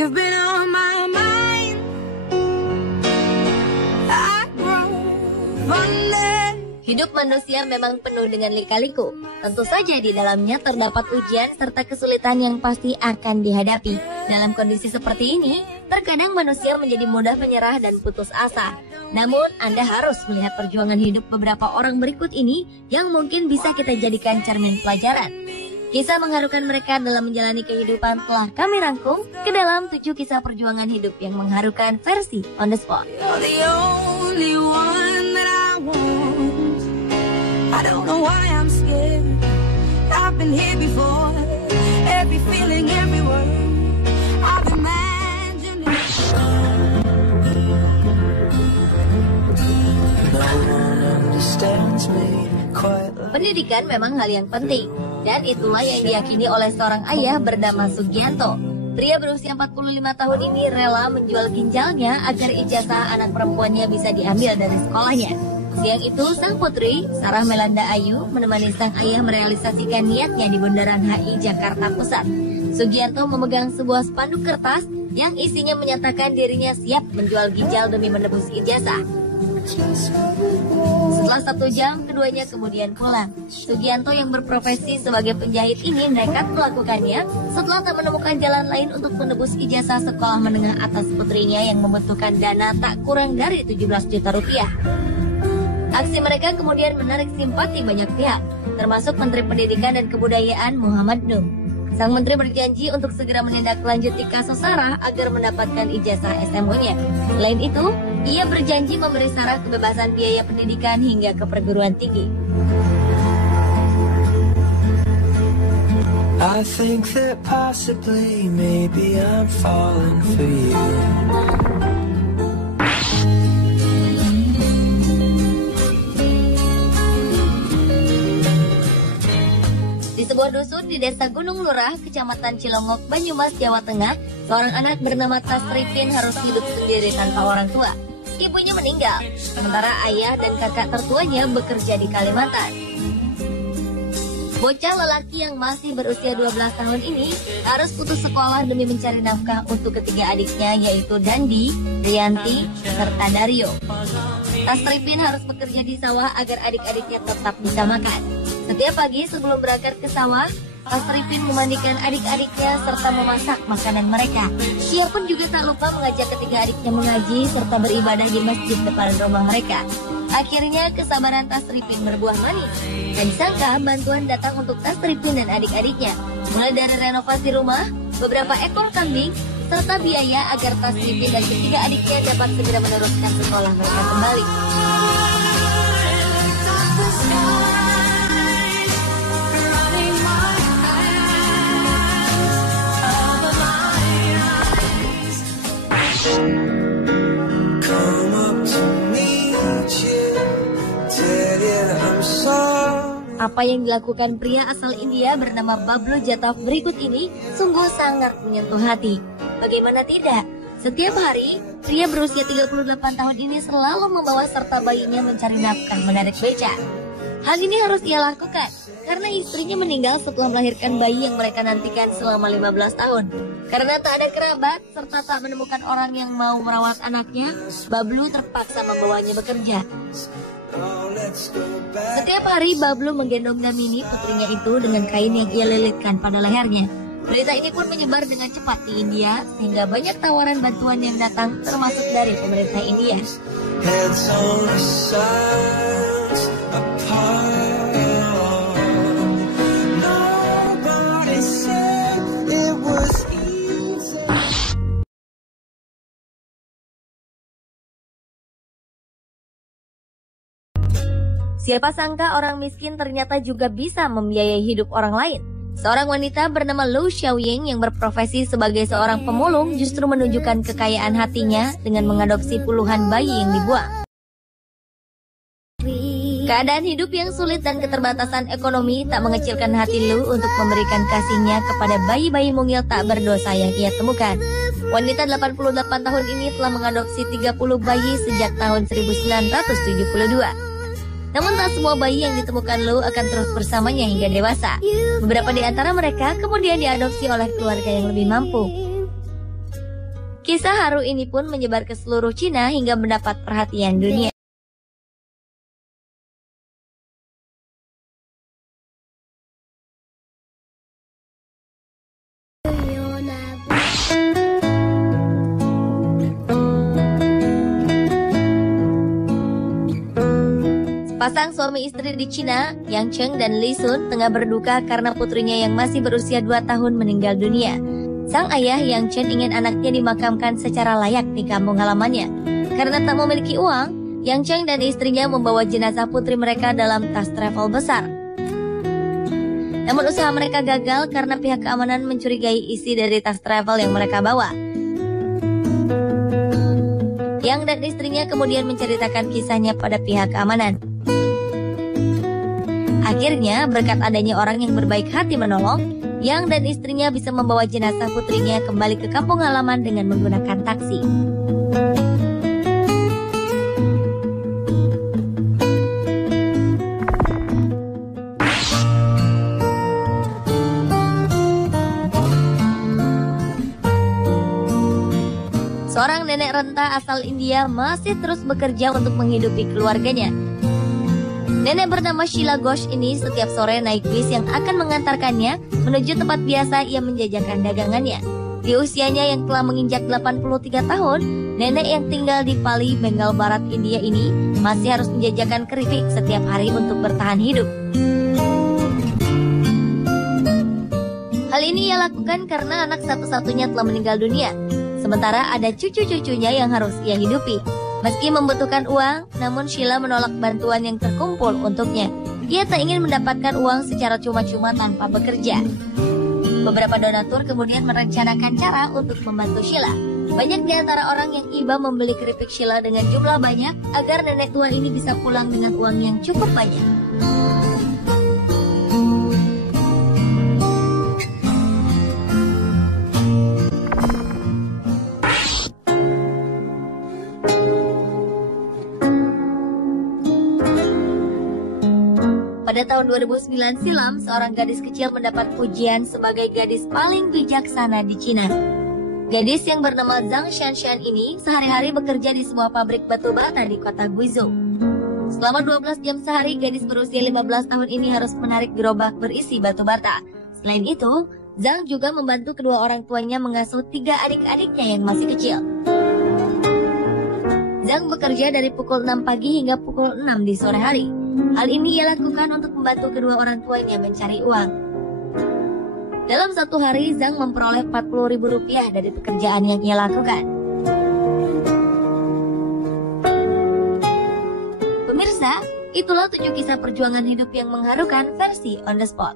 You've been on my mind. I grow fonder. Hidup manusia memang penuh dengan lika-liku. Tentu saja di dalamnya terdapat ujian serta kesulitan yang pasti akan dihadapi. Dalam kondisi seperti ini, terkadang manusia menjadi mudah menyerah dan putus asa. Namun, Anda harus melihat perjuangan hidup beberapa orang berikut ini yang mungkin bisa kita jadikan cermin pelajaran. Kisah mengharukan mereka dalam menjalani kehidupan telah kami rangkum ke dalam 7 kisah perjuangan hidup yang mengharukan versi On The Spot. You're the only one that I want. I don't know why I'm scared. I've been here before. Every feeling, every word I've imagined. No one understands me quite like. Pendidikan memang hal yang penting, dan itulah yang diyakini oleh seorang ayah bernama Sugianto. Pria berusia 45 tahun ini rela menjual ginjalnya agar ijazah anak perempuannya bisa diambil dari sekolahnya. Siang itu, sang putri, Sarah Melanda Ayu, menemani sang ayah merealisasikan niatnya di Bundaran HI Jakarta Pusat. Sugianto memegang sebuah spanduk kertas yang isinya menyatakan dirinya siap menjual ginjal demi menebus ijazah. Setelah 1 jam, keduanya kemudian pulang. Sugianto yang berprofesi sebagai penjahit ini nekat melakukannya setelah tak menemukan jalan lain untuk menebus ijazah sekolah menengah atas putrinya yang membutuhkan dana tak kurang dari 17 juta rupiah. Aksi mereka kemudian menarik simpati banyak pihak, termasuk Menteri Pendidikan dan Kebudayaan Muhammad Nuh. Sang menteri berjanji untuk segera menindaklanjuti kasus Sarah agar mendapatkan ijazah SMU-nya. Selain itu, ia berjanji memberi Sarah kebebasan biaya pendidikan hingga ke perguruan tinggi. I think that possibly maybe I'm falling for you. Di sebuah dusun di Desa Gunung Lurah, Kecamatan Cilongok, Banyumas, Jawa Tengah, seorang anak bernama Tasripin harus hidup sendiri tanpa orang tua. Ibunya meninggal, sementara ayah dan kakak tertuanya bekerja di Kalimantan. Bocah lelaki yang masih berusia 12 tahun ini harus putus sekolah demi mencari nafkah untuk ketiga adiknya, yaitu Dandi, Rianti, serta Dario. Tasripin harus bekerja di sawah agar adik-adiknya tetap bisa makan. Setiap pagi sebelum berangkat ke sawah, Tasripin memandikan adik-adiknya serta memasak makanan mereka. Ia pun juga tak lupa mengajak ketiga adiknya mengaji serta beribadah di masjid depan rumah mereka. Akhirnya kesabaran Tasripin berbuah manis. Dan disangka bantuan datang untuk Tasripin dan adik-adiknya, mulai dari renovasi rumah, beberapa ekor kambing, serta biaya agar Tasripin dan ketiga adiknya dapat segera meneruskan sekolah mereka kembali. Apa yang dilakukan pria asal India bernama Bablu Jataf berikut ini sungguh sangat menyentuh hati. Bagaimana tidak? Setiap hari, pria berusia 38 tahun ini selalu membawa serta bayinya mencari nafkah menarik beca. Hal ini harus ia lakukan karena istrinya meninggal setelah melahirkan bayi yang mereka nantikan selama 15 tahun. Karena tak ada kerabat serta tak menemukan orang yang mau merawat anaknya, Bablu terpaksa membawanya bekerja. Setiap hari Bablu menggendong Damini, putrinya itu, dengan kain yang ia lilitkan pada lehernya. Berita ini pun menyebar dengan cepat di India, sehingga banyak tawaran bantuan yang datang, termasuk dari pemerintah India. Siapa sangka orang miskin ternyata juga bisa membiayai hidup orang lain. Seorang wanita bernama Lu Xiaoying yang berprofesi sebagai seorang pemulung justru menunjukkan kekayaan hatinya dengan mengadopsi puluhan bayi yang dibuang. Keadaan hidup yang sulit dan keterbatasan ekonomi tak mengecilkan hati Lu untuk memberikan kasihnya kepada bayi-bayi mungil tak berdosa yang ia temukan. Wanita 88 tahun ini telah mengadopsi 30 bayi sejak tahun 1972. Namun tak semua bayi yang ditemukan Lu akan terus bersamanya hingga dewasa. Beberapa di antara mereka kemudian diadopsi oleh keluarga yang lebih mampu. Kisah haru ini pun menyebar ke seluruh Cina hingga mendapat perhatian dunia. Pasang suami istri di Cina, Yang Cheng dan Li Sun, tengah berduka karena putrinya yang masih berusia 2 tahun meninggal dunia. Sang ayah Yang Chen ingin anaknya dimakamkan secara layak di kampung halamannya. Karena tak memiliki uang, Yang Cheng dan istrinya membawa jenazah putri mereka dalam tas travel besar. Namun usaha mereka gagal karena pihak keamanan mencurigai isi dari tas travel yang mereka bawa. Yang dan istrinya kemudian menceritakan kisahnya pada pihak keamanan. Akhirnya, berkat adanya orang yang berbaik hati menolong, Yang dan istrinya bisa membawa jenazah putrinya kembali ke kampung halaman dengan menggunakan taksi. Seorang nenek renta asal India masih terus bekerja untuk menghidupi keluarganya. Nenek bernama Sheila Ghosh ini setiap sore naik bis yang akan mengantarkannya menuju tempat biasa ia menjajakan dagangannya. Di usianya yang telah menginjak 83 tahun, nenek yang tinggal di Pali, Bengal Barat, India ini masih harus menjajakan keripik setiap hari untuk bertahan hidup. Hal ini ia lakukan karena anak satu-satunya telah meninggal dunia, sementara ada cucu-cucunya yang harus ia hidupi. Meski membutuhkan uang, namun Sheila menolak bantuan yang terkumpul untuknya. Ia tak ingin mendapatkan uang secara cuma-cuma tanpa bekerja. Beberapa donatur kemudian merencanakan cara untuk membantu Sheila. Banyak di antara orang yang iba membeli keripik Sheila dengan jumlah banyak agar nenek tua ini bisa pulang dengan uang yang cukup banyak. Pada tahun 2009 silam, seorang gadis kecil mendapat pujian sebagai gadis paling bijaksana di Cina. Gadis yang bernama Zhang Shanshan ini sehari-hari bekerja di sebuah pabrik batu bata di kota Guizhou. Selama 12 jam sehari, gadis berusia 15 tahun ini harus menarik gerobak berisi batu bata. Selain itu, Zhang juga membantu kedua orang tuanya mengasuh 3 adik-adiknya yang masih kecil. Zhang bekerja dari pukul 6 pagi hingga pukul 6 di sore hari. Hal ini ia lakukan untuk membantu kedua orang tuanya mencari uang. Dalam satu hari, Zhang memperoleh Rp40.000 dari pekerjaan yang ia lakukan. Pemirsa, itulah 7 kisah perjuangan hidup yang mengharukan versi On The Spot.